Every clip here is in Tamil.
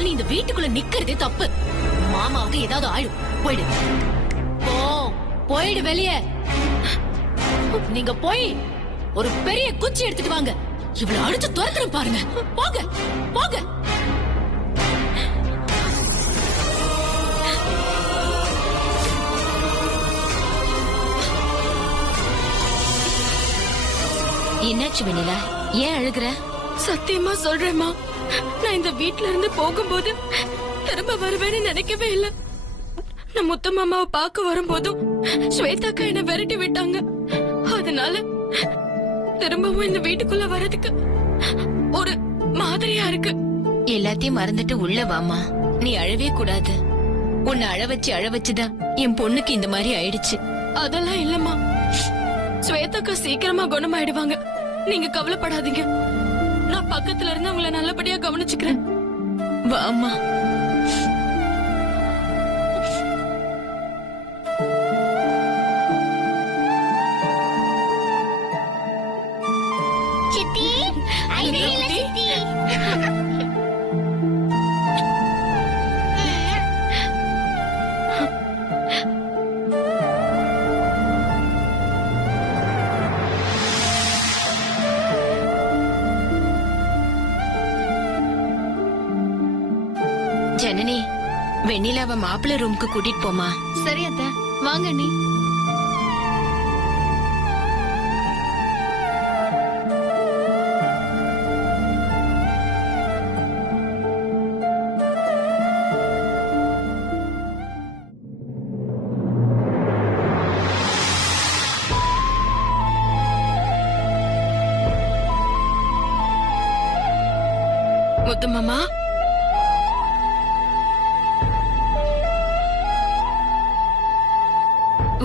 நாள் நீ இந்த வீட்டுக்குள்ள நிக்கிறதே தப்பு. மாமாவுக்கு ஏதாவது ஆயிடும். போயிடு, போயிடு வெளியே. நீங்க போய் ஒரு பெரிய குச்சி எடுத்துட்டு வாங்க. இவ்வளவு அடிச்சு துரக்கணும் பாருங்க. போங்க போங்க. என்னாச்சு வெண்ணிலா, ஏன் அழுகுற? சத்தியமா சொல்றேம்மா, நான் இந்த வீட்ல இருந்து போகும்போது திரும்ப வருவேன்னு நினைக்கவே இல்ல. நான் முத்து மாமாவை பார்க்க வரும்போதும் ஸ்வேதாக்கா என்ன விரட்டி விட்டாங்க. அதனால திரும்பவும் இந்த வீட்டுக்குள்ள வர்றதுக்கு ஒரு மாதிரியா இருக்கு. எல்லாத்தையும் மறந்துட்டு உள்ள வாமா. நீ அழவே கூடாது. உன்னை அழ வச்சுதான் என் பொண்ணுக்கு இந்த மாதிரி ஆயிடுச்சு. அதெல்லாம் இல்லம்மா, ஸ்வேதாக்கா சீக்கிரமா குணமாயிடுவாங்க. நீங்க கவலைப்படாதீங்க. நான் பக்கத்துல இருந்து அவங்கள நல்லபடியா கவனிச்சுக்கிறேன். வாமா. சித்தி, ஐடியில சித்தி. ஜனனி, வெண்ணிலாவ மாப்பிள்ளை ரூமுக்கு கூட்டிட்டு போமா. சரி அத்தை, வாங்க நீ. முத்து மாமா,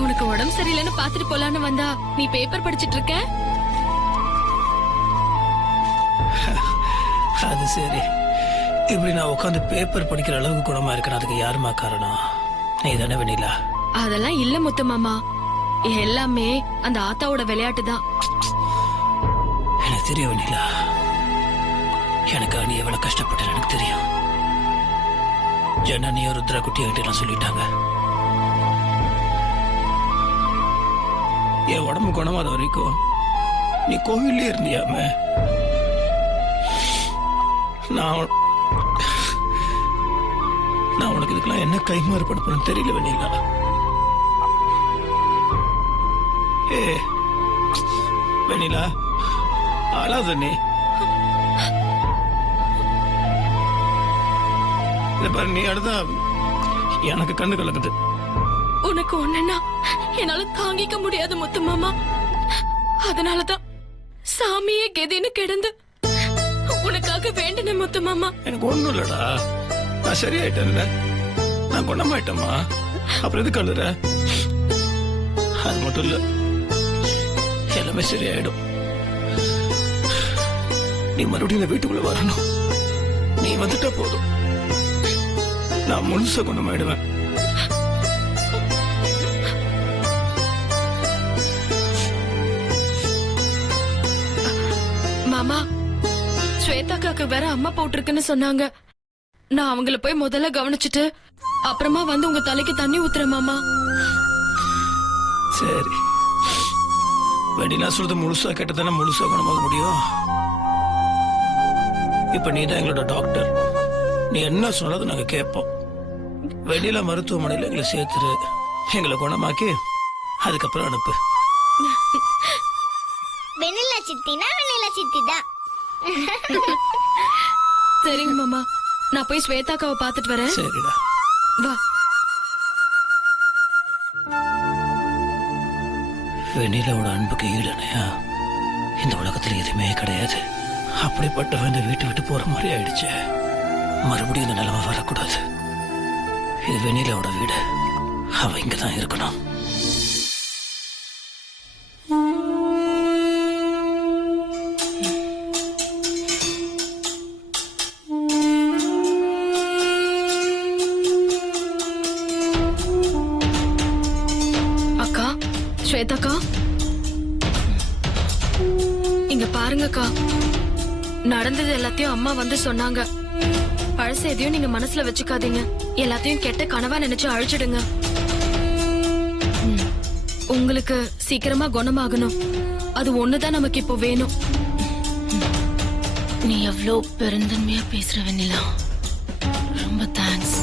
உனக்கு உடம்பு சரியில்லைன்னு பாத்துட்டு போலான்னு வந்தா நீ பேப்பர் படிச்சிட்டு இருக்க. அது சரி, இப்படி நான் உட்காந்து பேப்பர் படிக்கிற அளவுக்கு குணமா இருக்கேன். அதுக்கு யாருமா காரணம்? நீ தானே வெண்ணிலா? அதெல்லாம் இல்ல முத்து மாமா, எல்லாமே அந்த ஆத்தாவோட விளையாட்டு தான். எனக்கு தெரியும் வெண்ணிலா, எனக்கு நீ எவ்வளவு கஷ்டப்பட்ட எனக்கு தெரியும். ஜனனியோ ருத்ரா குட்டியாகிட்ட எல்லாம் சொல்லிட்டாங்க. என் உடம்பு குணமாத வரைக்கும் நீ கோவிலே இருந்தியாம. நான் உனக்கு இதுக்கெல்லாம் என்ன கைமாறுபட போறேன்னு தெரியல வெண்ணிலா. ஏ வெண்ணிலா, அழாத நீ. இத பாரு, நீ அடுத்தா எனக்கு கண்ணு கலக்குது. உனக்கு ஒண்ணுன்னா என்னால தாங்கிக்க முடியாது முத்து மாமா. அதனாலதான் சாமியே கெதின்னு கிடந்து உனக்காக வேண்டன முத்து மாமா. எனக்கு ஒண்ணும் இல்லடா, நான் சரியாயிட்டேன்ல, நான் குணமாயிட்டேம்மா. அப்புறம் எதுக்கு அழுற? அது மட்டும் இல்ல, எல்லாமே சரியாயிடும். நீ மறுபடியும் இந்த வீட்டுக்குள்ள வரணும். நீ வந்துட்டா போதும், நான் முழுசா குணமாயிடுவேன். மாமா, ஸ்வேதாக்காக்கு வேற அம்மா போட்டிருக்குன்னு சொன்னாங்க. நான் அவங்கள போய் முதல்ல கவனிச்சுட்டு அப்புறமா வந்து உங்க தலைக்கு தண்ணி ஊத்துறேன் மாமா. சரி, வெண்ணிலா சொல்றது முழுசா கேட்டதானே முழுசா குணமாக முடியும். இப்ப நீ தான் எங்களோட டாக்டர். நீ என்ன சொன்னது நாங்க கேட்போம். வெண்ணிலா மருத்துவமனையில எங்களை சேர்த்துரு, எங்களை குணமாக்கி அதுக்கப்புறம் அனுப்பு. வெண்ணிலா சித்தினா வெண்ணிலா சித்தி தான். சரிங்க மாமா, நான் போய் ஸ்வேதாக்காவை பாத்துட்டு வரேன். சரிடா, வா. வெண்ணிலாவோட அன்புக்கு ஈடுனையா இந்த உலகத்துல எதுவுமே கிடையாது. அப்படிப்பட்டவன் இந்த வீட்டை விட்டு போற மாதிரி ஆயிடுச்சு. மறுபடியும் இந்த நிலைமை வரக்கூடாது. இது வெண்ணிலாவோட வீடு, அவ இங்கதான் இருக்கணும். அக்கா, ஸ்வேதாக்கா, இங்க பாருங்கக்கா, நடந்தது எல்லாத்தையும் அம்மா வந்து சொன்னாங்க. பழச எதையும் நீங்க மனசுல வச்சுக்காதீங்க. எல்லாத்தையும் கெட்ட கனவா நினைச்சு அழிச்சிடுங்க. உங்களுக்கு சீக்கிரமா குணமாகணும். அது ஒண்ணுதான் நமக்கு இப்போ வேணும். நீ எவ்வளோ பெருந்தன்மையா பேசுற வெண்ணிலா. ரொம்ப தேங்க்ஸ்.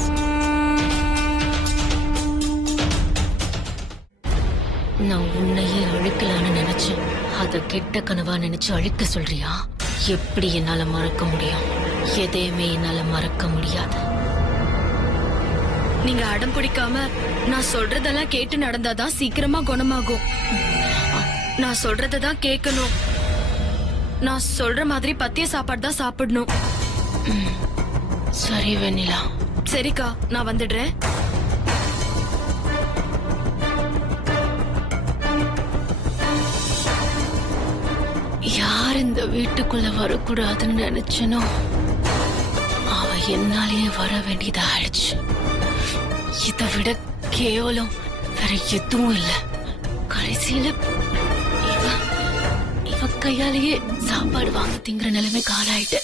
நான் உன்னையே அழிக்கலான்னு நினைச்சேன். அத கெட்ட கனவா நினைச்சு அழிக்க சொல்றியா? எப்படி என்னால மறக்க முடியும்? எதையுமே என்னால மறக்க முடியாது. நீங்க அடம் பிடிக்காம நான் சொல்றதெல்லாம் கேட்டு நடந்தாதான் சீக்கிரமா குணமாகும். நான் சொல்றதான் கேட்கணும். நான் சொல்ற மாதிரி பத்திய சாப்பாடு தான் சாப்பிடணும். சரி வெண்ணிலா. சரிக்கா, நான் வந்துடுறேன். யார் இந்த வீட்டுக்குள்ள வரக்கூடாதுன்னு நினைச்சனோ அவ என்னாலேயே வர வேண்டியதாயிடுச்சு. இதை விட கேவலம் வேற எதுவும் இல்ல. கடைசியில இவ கையாலேயே சாப்பாடு வாங்க திங்கிற நிலைமை காலாயிட்டு.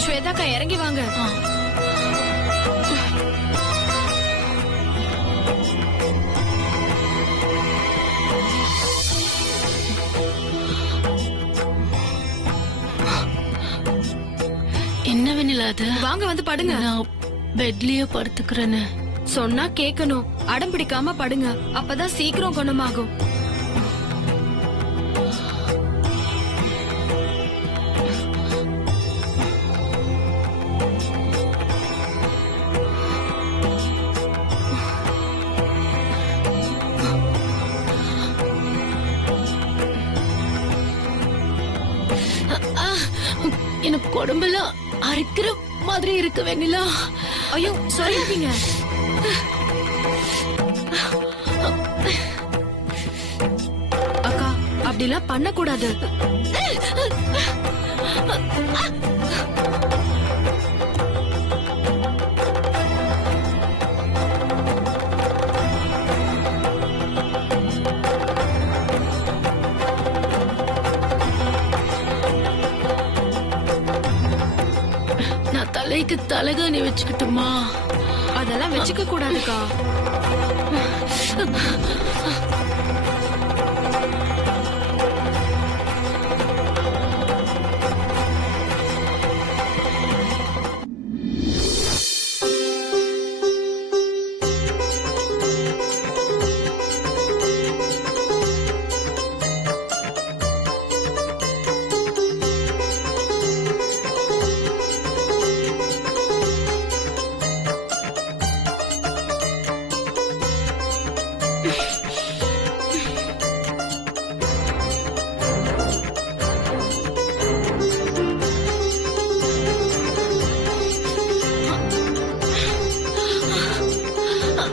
ஸ்வேதாக்கா இறங்கி வாங்க. என்ன வெண்ணிலா அது? வாங்க வந்து படுங்க. நான் பெட்லயே படுத்துக்கிறேன்னு சொன்னா கேட்கணும். அடம் பிடிக்காம படுங்க. அப்பதான் சீக்கிரம் குணமாகும். எனக்கு உடம்பெல்லாம் அரைக்கிற மாதிரி இருக்கு வெண்ணிலா. ஐயோ சொல்லாதீங்க. அக்கா அப்படிலாம் பண்ணக்கூடாது. தலைக்கு தலகாணி வச்சுக்கிட்டுமா? அதெல்லாம் வச்சுக்க கூடாதுக்கா.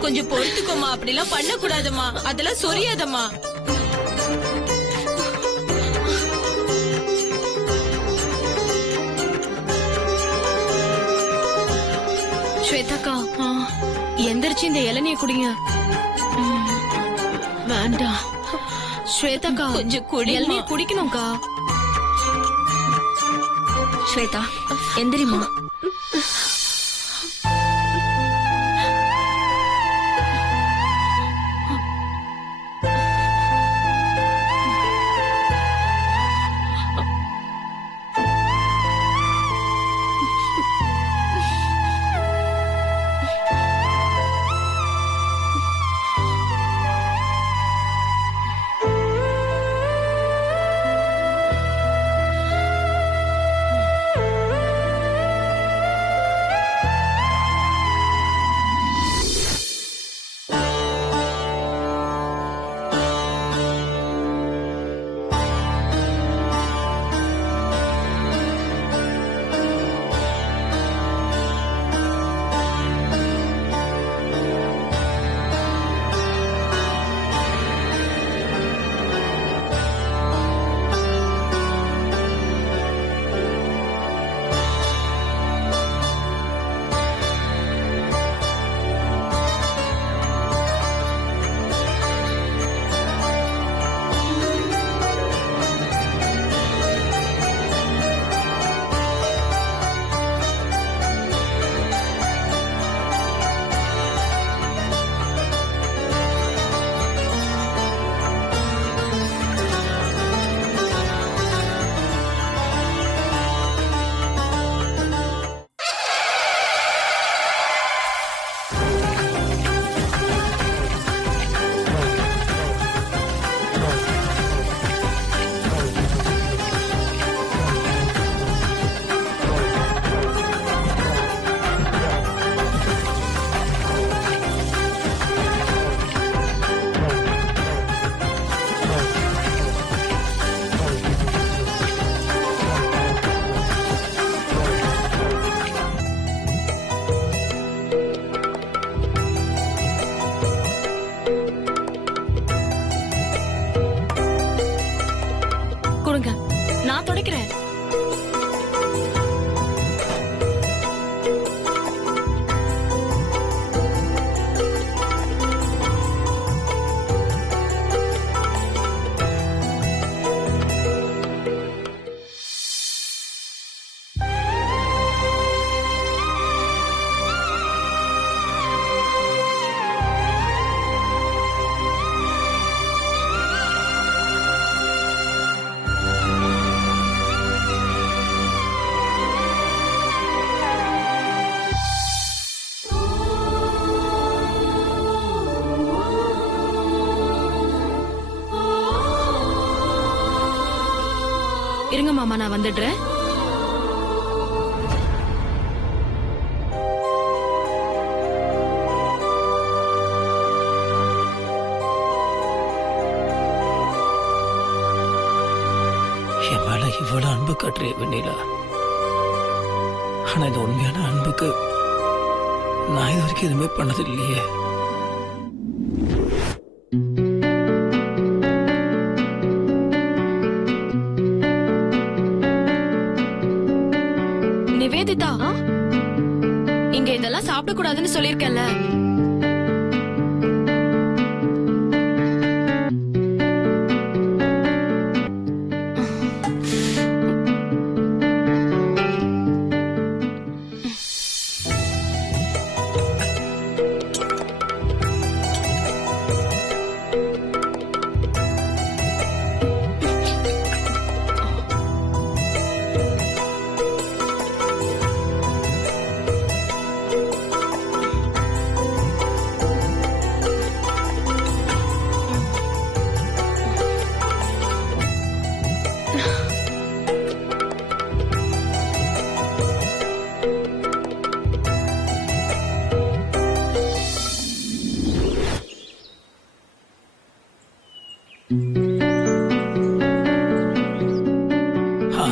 கொஞ்சம் பொறுத்துக்கோமா. அப்படிலாம் பண்ண கூடாதுமா. அதெல்லாம் சொரியாதம்மா. ஸ்வேதாக்கா எந்திரிச்சு இந்த இளநிய குடிங்க. வேண்டாம் ஸ்வேதாக்கா கொஞ்சம் குடி. இளநிய குடிக்கணும்க்கா. ஸ்வேதா எந்திரிமா. இருங்க மாமா, நான் வந்துடுறேன். என் மேல இவ்வளவு அன்பு காட்டுறிய வெண்ணிலா. ஆனா இந்த உண்மையான அன்புக்கு நான் இது வரைக்கும் எதுவுமே பண்ணது இல்லையே. நிவேதிதா, இங்க இதெல்லாம் சாப்பிட கூடாதுன்னு சொல்லிருக்கேன்ல.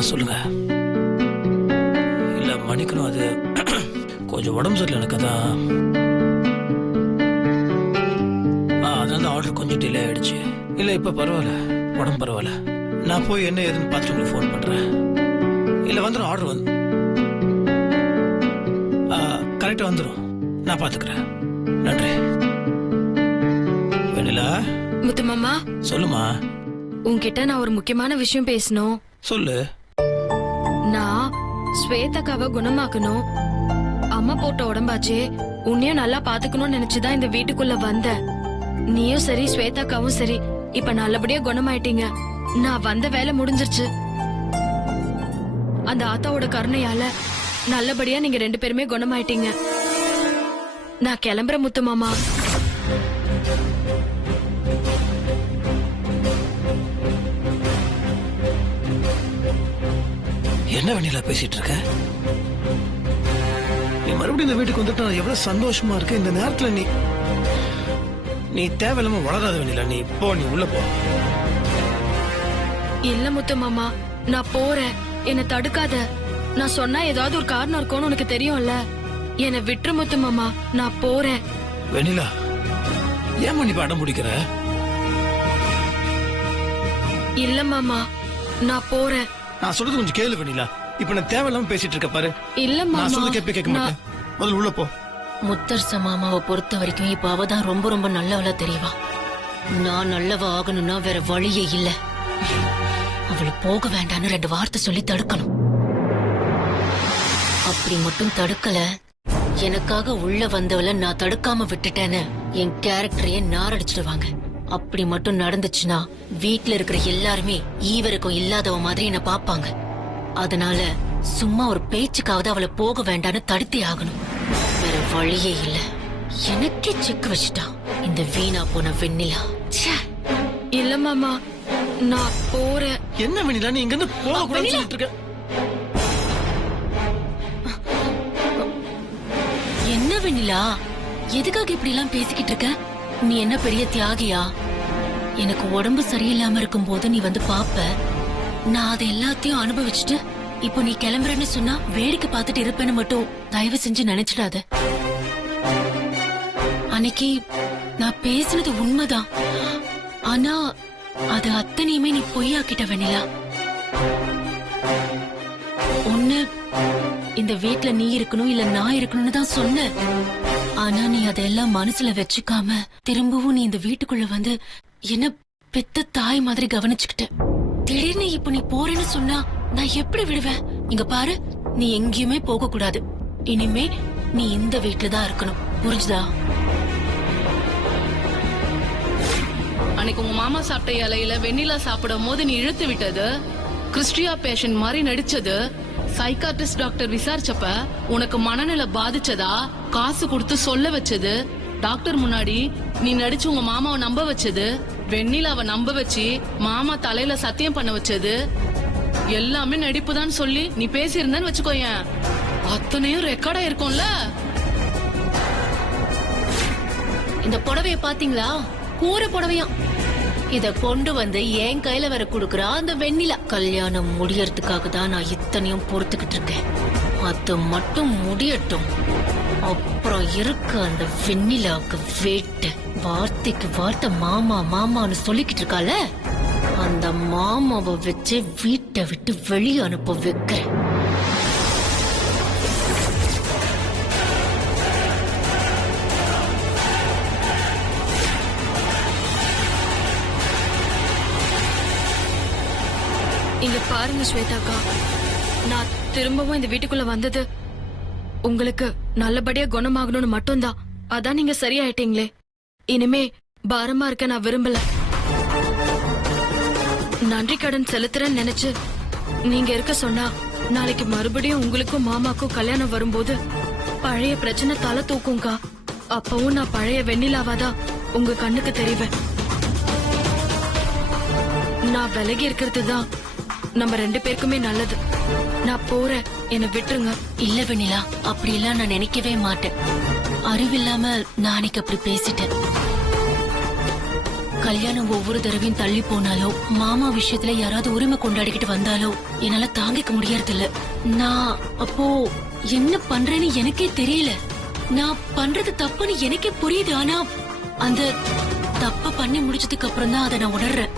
சொல்லுங்க. இல்ல மன்னிக்கணும், அது கொஞ்சம் உடம்பு சரியில்லை எனக்கு. அதான் ஆர்டர் கொஞ்சம் டிலே ஆயிடுச்சு. இல்ல இப்ப பரவாயில்ல, உடம்பு பரவாயில்ல. நான் போய் என்ன ஏதுன்னு பார்த்து உங்களுக்கு ஃபோன் பண்றேன். இல்ல வந்துடும், ஆர்டர் வந்து கரெக்டா வந்துடும். நான் பாத்துக்கிறேன். நன்றி. வெண்ணிலா. முத்து மாமா. சொல்லுமா. உன்கிட்ட நான் ஒரு முக்கியமான விஷயம் பேசணும். சொல்லு. நான் ஸ்வேதாக்காவை குணமாக்கணும். அம்மா போட்ட உடம்பாச்சே, உன்னையும் நல்லா பாத்துக்கணும்னு நினைச்சுதான் இந்த வீட்டுக்குள்ள வந்த. நீயும் சரி ஸ்வேதாக்காவும் சரி இப்ப நல்லபடியா குணமாயிட்டீங்க. நான் வந்த வேலை முடிஞ்சிருச்சு. அந்த ஆத்தாவோட கருணையால நல்லபடியா நீங்க 2 பேருமே குணமாயிட்டீங்க. நான் கிளம்புற முத்து மாமா. என்ன வெண்ணிலா பேசிட்டு இருக்க? நீ மறுபடியும் இந்த வீட்டுக்கு வந்துட்டு நான் எவ்வளவு சந்தோஷமா இருக்கு. இந்த நேரத்துல நீ தேவையில்லாம வளராத வெண்ணிலா. நீ போ, நீ உள்ள போ. இல்ல முத்து மாமா, நான் போறேன். என்ன தடுக்காத. நான் சொன்னா ஏதாவது ஒரு காரணம் இருக்கும்னு உனக்கு தெரியும்ல. என்ன விட்டுரு முத்து மாமா, நான் போறேன். வெண்ணிலா, ஏன் நீ படம் பிடிக்கிற? இல்ல மாமா, நான் போறேன். நான் சொல்றது கொஞ்சம் கேளு வெண்ணிலா. இப்ப நான் தேவையில்லாம பேசிட்டு இருக்க பாரு. இல்ல மாமா, நான் சொல்றது கேட்க மாட்டேன். முதல்ல உள்ள போ. முத்தரச மாமாவை பொறுத்த வரைக்கும் இப்ப அவதான் ரொம்ப ரொம்ப நல்லவளா தெரியவா. நான் நல்லவ ஆகணும்னா வேற வழியே இல்ல. அவளை போக வேண்டான்னு 2 வார்த்தை சொல்லி தடுக்கணும். அப்படி மட்டும் தடுக்கல, எனக்காக உள்ள வந்தவள நான் தடுக்காம விட்டுட்டேன்னு என் கேரக்டரையே நாரடிச்சிடுவாங்க. அப்படி மட்டும் நடந்துச்சுன்னா வீட்டுல இருக்கிற எல்லாருமே ஈவருக்கும் இல்லாதவ மாதிரி என்ன பாப்பாங்க. அதனால சும்மா ஒரு பேச்சுக்காவது அவளை போக வேண்டான்னு தடுத்தே ஆகணும். வேற வழியே இல்ல. எனக்கே செக் வச்சுட்டான் இந்த வீணா போன வெண்ணிலா. இல்ல மாமா, நான் போறேன். என்ன வெண்ணிலா, நீ இங்க இருந்து போக கூடாதுன்னு சொல்லிட்டு இருக்க? என்ன வெண்ணிலா, எதுக்காக இப்படி எல்லாம் பேசிக்கிட்டு இருக்க? நீ என்ன பெரிய தியாகியா? எனக்கு உடம்பு சரியில்லாம இருக்கும் போது நீ வந்து பாப்ப. நான் அதை எல்லாத்தையும் அனுபவிச்சுட்டு இப்போ நீ கிளம்புறேன்னு சொன்னா வேடிக்கை பார்த்துட்டு இருப்பேன்னு மட்டும் தயவு செஞ்சு நினைச்சிடாத. அன்னைக்கு நான் பேசினது உண்மைதான். ஆனா அது அத்தனையுமே நீ பொய்யாக்கிட்ட வெண்ணிலா. ஒண்ணு இந்த வீட்டுல நீ இருக்கணும், இல்ல நான் இருக்கணும்னு தான் சொன்ன. ஆனா நீ அதெல்லாம் மனசுல வச்சுக்காம திரும்பவும் நீ இந்த வீட்டுக்குள்ள வந்து என்ன பெத்த தாய் மாதிரி கவனிச்சுக்கிட்ட. திடீர்னு இப்ப நீ போறேன்னு சொன்னா நான் எப்படி விடுவேன்? இங்க பாரு, நீ எங்கேயுமே போக கூடாது. இனிமே நீ இந்த வீட்டுல தான் இருக்கணும், புரிஞ்சுதா? அன்னைக்கு உங்க மாமா சாப்பிட்ட இலையில வெண்ணிலா சாப்பிடும் போது நீ இழுத்து விட்டது, கிறிஸ்டியா பேஷண்ட் மாதிரி நடிச்சது, சைக்காட்ரிஸ்ட் டாக்டர் விசாரிச்சப்ப உனக்கு மனநிலை பாதிச்சதா காசு கொடுத்து சொல்ல வச்சது, டாக்டர் முன்னாடி நீ நடிச்சு உங்க மாமாவை நம்ப வச்சது, வெண்ணிலாவை நம்ப வச்சு மாமா தலையில சத்தியம் பண்ண வச்சது, எல்லாமே நடிப்புதான் சொல்லி நீ பேசியிருந்தேன்னு வச்சுக்கோயேன், அத்தனையும் ரெக்கார்டா இருக்கும்ல. இந்த புடவைய பாத்தீங்களா? கூரை புடவையா. இத கொண்டு வந்து என் கையில வர குடுக்குறா அந்த வெண்ணிலா. கல்யாணம் முடியறதுக்காக தான் நான் இத்தனையும் பொறுத்துக்கிட்டு இருக்கேன். அது மட்டும் முடியட்டும், அப்புறம் இருக்கு அந்த வெண்ணிலாவுக்கு வேட்டு. வார்த்தைக்கு வார்த்தை மாமா மாமான்னு சொல்லிக்கிட்டு இருக்கால, அந்த மாமாவை வச்சு வீட்டை விட்டு வெளியே அனுப்ப வைக்கிறேன். இங்க பாருங்க ஸ்வேதாக்கா, நான் திரும்பவும் இந்த வீட்டுக்குள்ள வந்தது உங்களுக்கு நல்லபடியா குணமாகணும்னு மட்டும்தான். அதான் நீங்க சரியாயிட்டீங்களே. இனிமே பாரமா இருக்க நான் விரும்பல. நன்றி கடன் செலுத்துறேன்னு நினைச்சு நீங்க இருக்க சொன்னா, நாளைக்கு மறுபடியும் உங்களுக்கும் மாமாக்கும் கல்யாணம் வரும்போது பழைய பிரச்சனை தலை தூக்கும்க்கா. அப்பவும் நான் பழைய வெண்ணிலாவாதான் உங்க கண்ணுக்கு தெரிவேன். நான் விலகி இருக்கிறது தான் நம்ம 2 பேருக்குமே நல்லது. நான் போறேன், என்னை விட்டுருங்க. இல்ல வெண்ணிலா, அப்படியெல்லாம் நான் நினைக்கவே மாட்டேன். அறிவில்லாம நான் அன்னைக்கு அப்படி பேசிட்டேன். கல்யாணம் ஒவ்வொரு தடவையும் தள்ளி போனாலோ, மாமா விஷயத்துல யாராவது உரிமை கொண்டாடிக்கிட்டு வந்தாலோ என்னால தாங்கிக்க முடியறது இல்ல. நான் அப்போ என்ன பண்றேன்னு எனக்கே தெரியல. நான் பண்றது தப்புன்னு எனக்கே புரியுது. ஆனா அந்த தப்ப பண்ணி முடிச்சதுக்கு அப்புறம் தான் அதை நான் உணர்றேன்.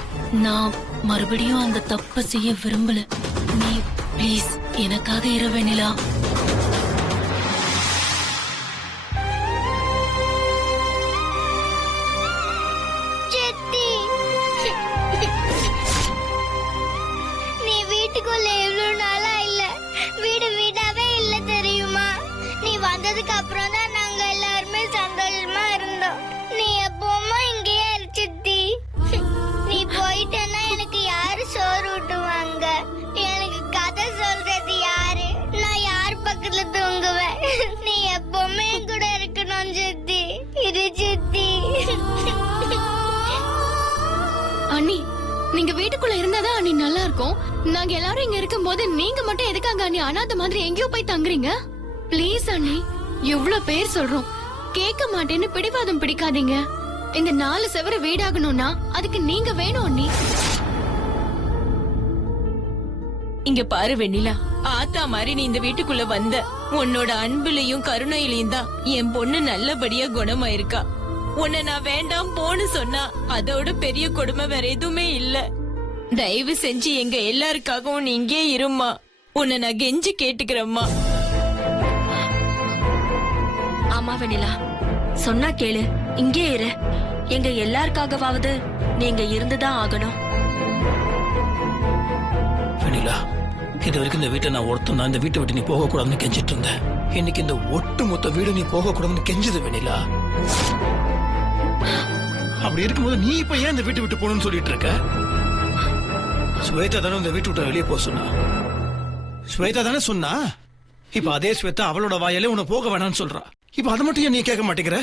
நான் மறுபடியும் அந்த தப்ப செய்ய விரும்பல. நீ ப்ளீஸ் எனக்காக இரு வெண்ணிலா. சித்தி, நீ வீட்டுக்குள்ள எவ்வளவு நாளா இல்ல. வீடு வீடாவே இல்ல தெரியுமா? நீ வந்ததுக்கு அப்புறம் தான் நாங்க எல்லாருமே சந்தோஷமா இருந்தோம். நீ எப்பவுமே இங்கேயே இரு சித்தி. நீ போயிட்டேன்னா எனக்கு யாரு சோறு ஊட்டுவாங்க? எனக்கு கதை சொல்றது யாரு? நான் யார் பக்கத்துல தூங்குவேன்? நீ எப்பவுமே என் கூட இருக்கணும் சித்தி. இது சித்தி. அண்ணி, நீங்க வீட்டுக்குள்ள இருந்தாதான் அண்ணி நல்லா இருக்கும். நாங்க எல்லாரும் இங்க இருக்கும்போது நீங்க மட்டும் எதுக்காக அண்ணி அனாதை மாதிரி எங்கேயோ போய் தங்குறீங்க? ப்ளீஸ் அண்ணி, எவ்வளவு பேர் சொல்றோம், கேட்க மாட்டேன்னு பிடிவாதம் பிடிக்காதீங்க. இந்த 4 செவரு வீடாகணும்னா அதுக்கு நீங்க வேணும் அண்ணி. இங்க பாரு வெண்ணிலா, ஆத்தா மாதிரி நீ இந்த வீட்டுக்குள்ள வந்த. உன்னோட அன்புலயும் கருணையிலயும் தான் என் பொண்ணு நல்லபடியா குணமாயிருக்கா. உன்னை நான் வேண்டாம் போன்னு சொன்னா அதோட பெரிய கொடுமை வேற எதுவுமே இல்ல. தயவு செஞ்சு எங்க எல்லாருக்காகவும் நீ இங்கே இரும்மா. உன்னை நான் கெஞ்சி கேட்டுக்கிறேம்மா. ஆமா வெண்ணிலா, சொன்னா கேளு, இங்கே இரு. எங்க எல்லாருக்காகவாவது நீங்க இருந்துதான் ஆகணும். வெண்ணிலா, இது வரைக்கும் இந்த வீட்டை நான் ஒருத்தன் இந்த வீட்டை விட்டு நீ போக கூடாதுன்னு கெஞ்சிட்டு இருந்தேன். இன்னைக்கு இந்த ஒட்டு மொத்த வீடு நீ போக கூடாதுன்னு கெஞ்சது வெண்ணிலா. அப்படி இருக்கும்போது நீ இப்ப ஏன் இந்த வீட்டை விட்டு போகணும்னு சொல்லிட்டு இருக்க? ஸ்வேதா தானே இந்த வீட்டு விட்டு வெளியே போக சொன்னா? ஸ்வேதா தானே சொன்னா? இப்ப அதே ஸ்வேதா அவளோட வாயாலே உன்னை போக வேணாம்னு சொல்றா. இப்ப அதை மட்டும் ஏன் நீ கேட்க மாட்டேங்கிற?